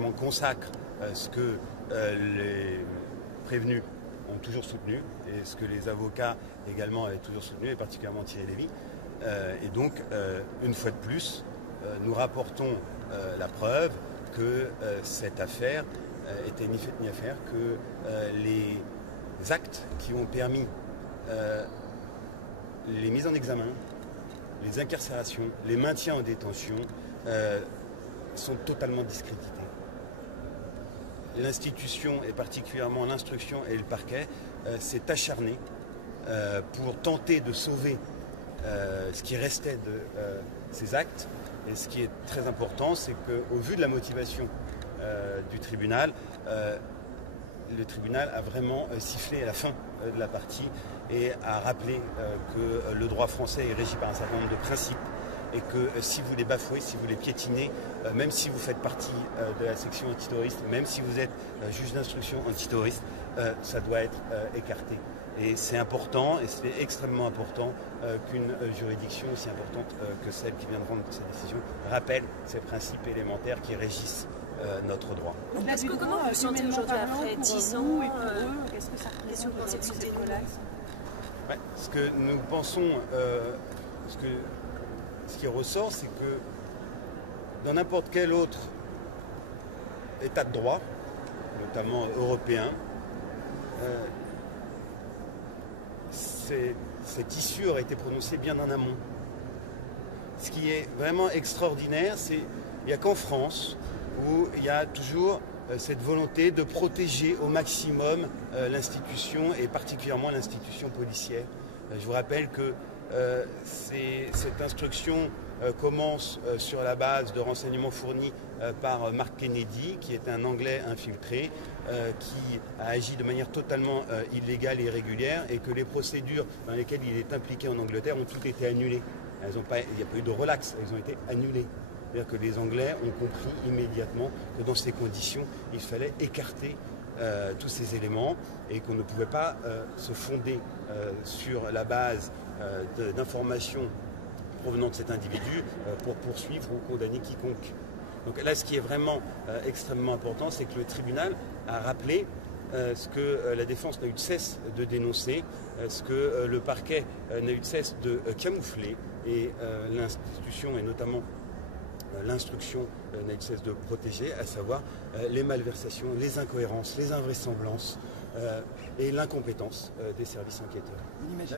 document consacre ce que les prévenus ont toujours soutenu et ce que les avocats également avaient toujours soutenu, et particulièrement Thierry Lévy. Et donc, une fois de plus, nous rapportons la preuve que cette affaire était ni faite ni à faire, que les actes qui ont permis les mises en examen, les incarcérations, les maintiens en détention sont totalement discrédités. L'institution, et particulièrement l'instruction et le parquet, s'est acharné pour tenter de sauver ce qui restait de ces actes. Et ce qui est très important, c'est qu'au vu de la motivation du tribunal, le tribunal a vraiment sifflé à la fin de la partie et a rappelé que le droit français est régi par un certain nombre de principes et que si vous les bafouez, si vous les piétinez, même si vous faites partie de la section antiterroriste, même si vous êtes juge d'instruction antiterroriste, ça doit être écarté. Et c'est important, et c'est extrêmement important qu'une juridiction aussi importante que celle qui vient de rendre cette décision rappelle ces principes élémentaires qui régissent notre droit. Parce que comment vous vous sentez aujourd'hui après 10 ans Qu'est-ce que ça représente de ce décollage? Ce que nous pensons, ce qui ressort, c'est que dans n'importe quel autre état de droit, notamment européen, cette issue aurait été prononcée bien en amont. Ce qui est vraiment extraordinaire, c'est qu'il n'y a qu'en France où il y a toujours cette volonté de protéger au maximum l'institution et particulièrement l'institution policière. Je vous rappelle que cette instruction commence sur la base de renseignements fournis par Mark Kennedy, qui est un Anglais infiltré, qui a agi de manière totalement illégale et irrégulière, et que les procédures dans lesquelles il est impliqué en Angleterre ont toutes été annulées. Il n'y a pas eu de relax, elles ont été annulées. C'est-à-dire que les Anglais ont compris immédiatement que dans ces conditions, il fallait écarter tous ces éléments et qu'on ne pouvait pas se fonder sur la base d'informations provenant de cet individu pour poursuivre ou condamner quiconque. Donc là, ce qui est vraiment extrêmement important, c'est que le tribunal a rappelé ce que la défense n'a eu de cesse de dénoncer, ce que le parquet n'a eu de cesse de camoufler, et l'institution, et notamment l'instruction, n'a eu de cesse de protéger, à savoir les malversations, les incohérences, les invraisemblances et l'incompétence des services enquêteurs.